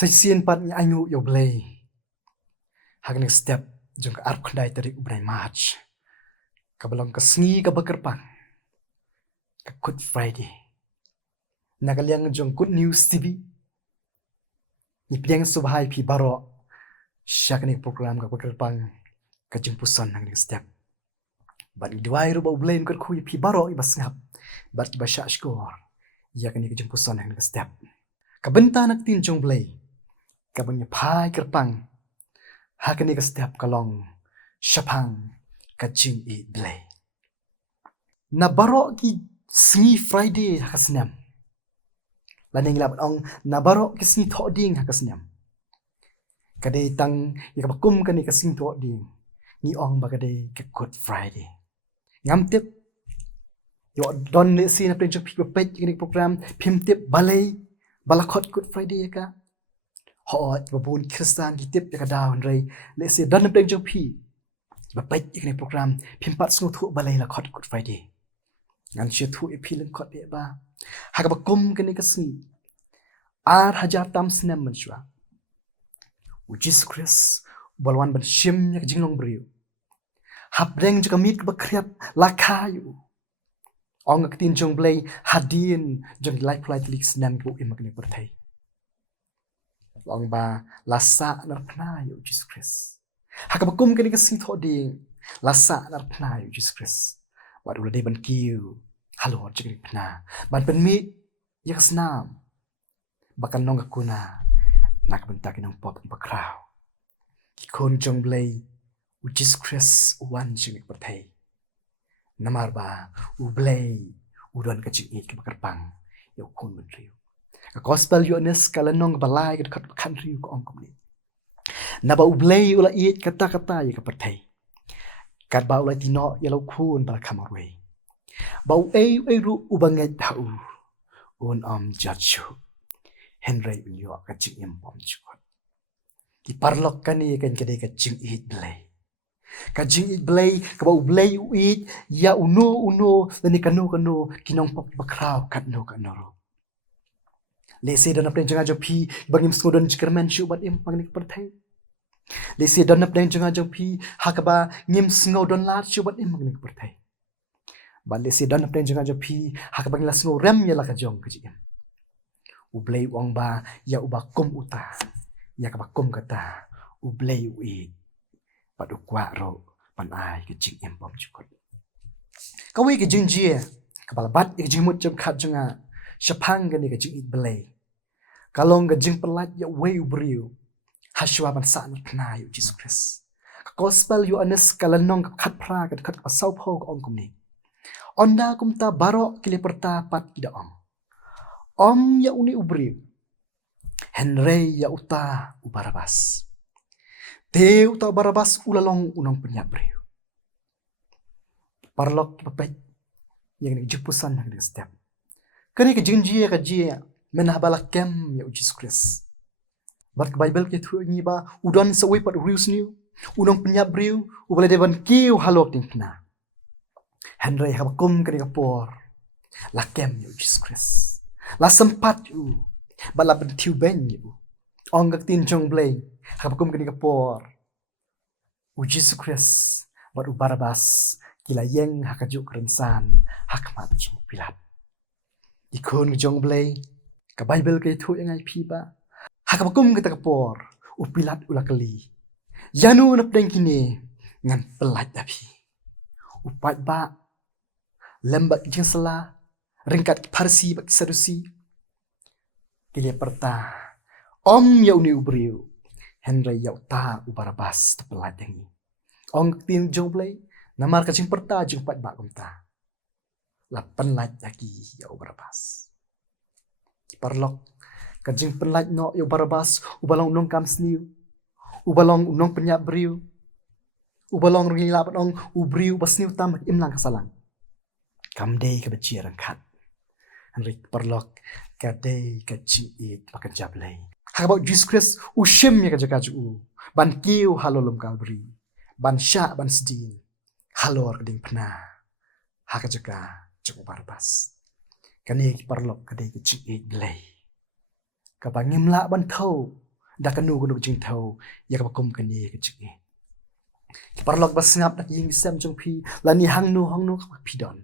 Sesian pat ni ayu U Blei. Hagning step jong ka arp kandai tarik U Blei March. Kabalong ka sngi ka bakerpang. Ka Good Friday. Nagaliang jong Good News TV. Ni piang subhai pi baro. Syakni program ka bakerpang ka jingpuson hagning step. Bat ni duai ru ba U Blei kat khu pi baro i basngap. Bat ki basya skor. Yakni ka jingpuson hagning step. Kabenta nak tin jong Blei. Kabanya pai kerpang. Hakani ka step kalong syapang ka jing U Blei. Na baro ki sngi Friday hakasnam. Laning lap ong na baro ki sngi thoding hakasnam. Kadai tang yakabakum kani ka sngi thoding. Ni ong bagadai ka Good Friday. Ngam tip yo don ne si na plenjo pi page ni program pim tip balai balakot Good Friday ka. Ho babun Kristan ki tip ya daw ndrei le se don na plenjo pi. Ba page ni program pim pat sngu thu balai la khot Good Friday. Ngan she thu epi lyngkot de ba. Hakabakum kani ka sngi. Ar hajar tam snam manshwa. U Jisu Khrist balwan ban shim yak jinglong briu. Habreng juga mit ke bakriap lakayu. Ong Ka Ktien jong Blei hadin jong life flight lik snam bu imak ni pertai. Ong ba lasa narpna yu Jisu Khrist. Hakabakum kani ka sngi thoding lasa narpna yu Jisu Khrist. Wat ulah de ban kiu halo jing pna ban pen mi yak snam bakan nong kuna nak bentak nong pop bakraw ki kon jong Blei U Jisu Khrist wan jing pertai namar ba U Blei udon ka jing ke bakarpang yo kon menriu ka gospel Ioannis kala nong balai ka kan riu ko ong komni na ba U Blei ula iet kata-kata ya ka pertai kat ba ulah tino yalau kun bal kamarwei bau ru ubangai tau un judge Henry unyo ka jingim pom chukot ki parlok kani kan kedai ka jing U Blei ka jing U Blei ka bau Blei uit ya uno lani kanu kinong pop bakraw kat no le se dan apne janga jopi bangim skodon chikerman shu bat im pangnik pertai lesi don nap deng janga jopi hakaba ngim sngo don lat chubat im magnik pertai ban lesi don nap deng janga jopi hakaba ngila sngo rem ya la ka jong kajim U Blei wang ba ya uba kum uta ya kaba kum kata U Blei uit padu kwa ro pan ai ke jing em pom chukot kawi ke jingjie kabal bat ke jingmut jam khat janga syapang gani ke jing U Blei kalong ke jing pelat ya wei briu Hashwa ban sa na yu Jisu Khrist. Gospel Ioannis kalanong kat pra kat pasau po ong kumni. Onda kumta baro kili perta pat kida ong. Om ya uni ubri. Henry ya uta ubarabas. Te uta barabas ulalong unong penyabri. Parlok papet yang ni jingpuson hang step. Kani ke jingjia ka jia menhabalak kem ya Jisu Khrist. Bat Bible ke thu ngi ba udon sawi pat rius niu unong penyabriu ubale devan kiu halok ting kna Henry habakum kani kapor la kem yu Jesus Christ la sempat yu bala bentiu ben yu ong Ka Ktien jong Blei habakum kani kapor U Jesus Christ bat u Barabas kila yeng hakajuk rensan hakmat jing pilat ikon jong Blei ka Bible ke thu ngai pi ba hakabakum kita kapor upilat ulakali yanu nap deng kini ngan pelat api upat ba lembak jingsela ringkat parsi bak sadusi kile perta om yauni ubriu Henry yau ta ubarabas tu pelat dengi ong Ka Ktien jong Blei namar kacing perta jing pat ba kumta la pelat lagi ya ubarabas parlok kajing penlat no yo Barabas ubalong nong kam sniu ubalong nong penyak briu ubalong ringi lapat ong ubriu basniu tam imlang kasalang kam dei ka beci rangkat Henry perlok ka dei ka ciit pakan jablei habau Jesus Christ ushim ya ka jakaju ban kiu halolum kalbri ban sya ban sedin halor keding pena haka jaka cukup Barabas kani perlok ka dei ka ciit Blei Kabangim la ban thau dak kanu kanu jingthau ya ka kum kan ye ka chiki parlok ba snap dak Jingiaseng jong phi lani hangnu ka phidon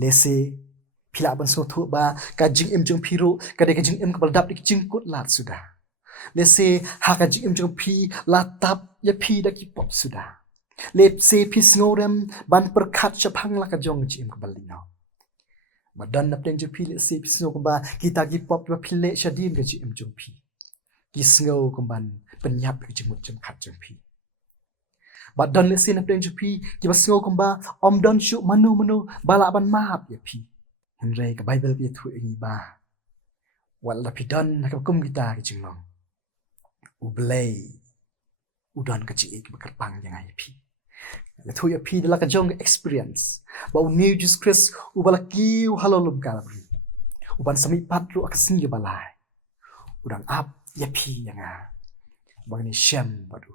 lese phila ban so thu ba ka jingim jong phi ro ka de ka jingim ka baldap dik jingkot lat sudah lese ha ka jingim jong phi la tap ya phi dak ki pop sudah lep se phi sngorem ban perkhat chaphang la ka jong jim ka balino madan na pleng jong phi le se phi sno ba kita ki pop ba phi le shadim ka jim jong phi ki sngo kumban penyap ka jimut jam khat jong phi madan le se na pleng jong phi ki ba sngo kumba om don shu manu bala ban mahap ya phi henry ka bible bi thu ngi ba wala phi don na ka kum kita ka jinglong U Blei udan ka chi ek ba karpang yang ai phi la thu ya phi de la ka jong experience ba u new Jesus Christ u bala ki u halolum ka bri u ban sami patru ak singi balai udang ap ya phi yang a bang ni shem badu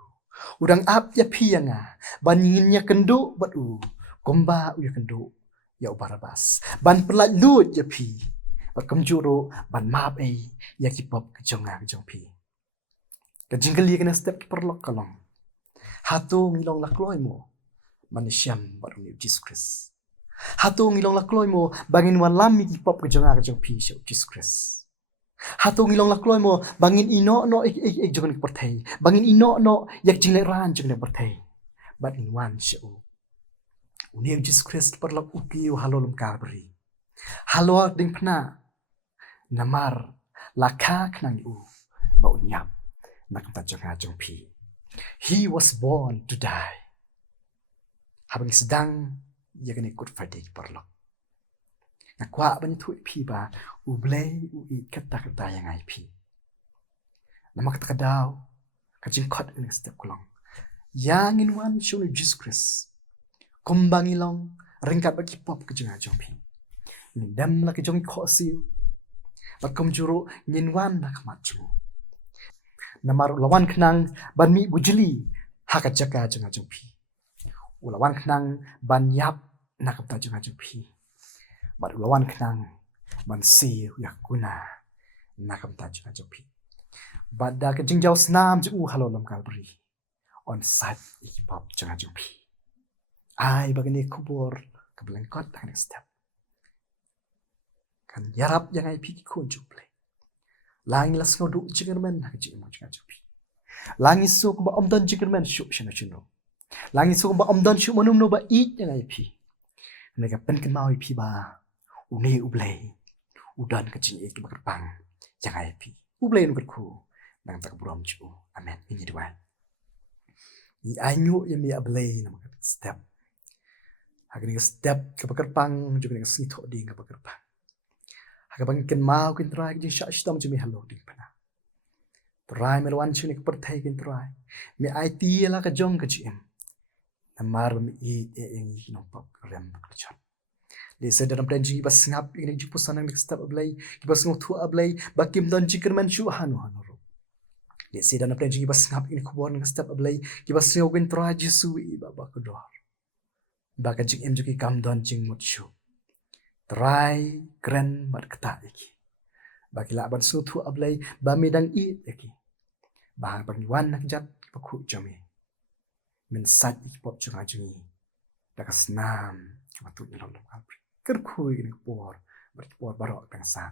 udang ap ya phi yang a ban ngin ya kendu badu kumba u ya kendu ya barabas ban pelaj lut ya phi ba kamjuro ban map ai ya ki pop ka jong phi ka jingli kana step ki perlok kalong hatu ngilong lakloi mo manusiam baru ni Jesus Christ hatu ngilong lakloi mo bangin wanlam ki pop ka jong phi sho Jesus Christ hatu ngilong lakloi mo bangin ino no ek jong ki perthai bangin ino no yak jingle ran jong ne perthai but in one sho uni Jesus Christ perlok uki halolum kabri halo ding phna namar lakha khnang u ba unyap nakta jong phi he was born to die habang sedang ya kani good friday perlok nakwa ban thu phi ba U Blei u I kata yang ai phi namak ta daw ka jing khot in step kulong yang in one show Jesus Christ kumbangi long ringkat ba ki pop ka jong phi ni dam la ka jong kho siu ba kum juro ngin wan na khamat chu namar lawan khnang ban mi bujli haka jaka jong phi ulawan khnang ban yap nakapta jong phi bar ulawan khnang ban si yakuna nakapta jong phi bada ka jingjaw snam ju halolom kalbri on site ikpop jong phi ai bagani kubur ka lyngkot ta next step kan iarap yang ai phi kun U Blei langi las ngodu jingermen ha ji mo jong phi langi su ko omdon jingermen shu shino langi su ko omdon shu monum no ba I yang ai phi ne ka pen kan mau phi ba uni U Blei udan ka jing ek ba pang yang ai phi U Blei nu ku nang tak brom chu amen ini dua I anyu yemi U Blei na step hagani step ka bakar pang juga ni si tho ding ka bakar pang hagabang ken mau ken try jing sha stam jemi hello ding pana try melwan chunik per thai ken try me IT la ka jong ka jim namar mi I eng no pop rem ka chan le se dalam planji bas ngap ini jingpuson ang step U Blei ki bas ngo thu U Blei bakim don jikerman shu hanu ro le se dalam planji bas ngap ini kubon ng step U Blei ki bas ngo ken try Jisu I ba ko dor ba ka jing em juki kam don jing mut shu try kren bar kata iki bagi la ban su thu U Blei ba medang I iki ba bang wan nak jat ba khu jami men sat ik pop jung da ka snam ka tu ni lom ka ker khu ni por barok bangsa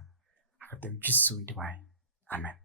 ha tem Jisu diwai amen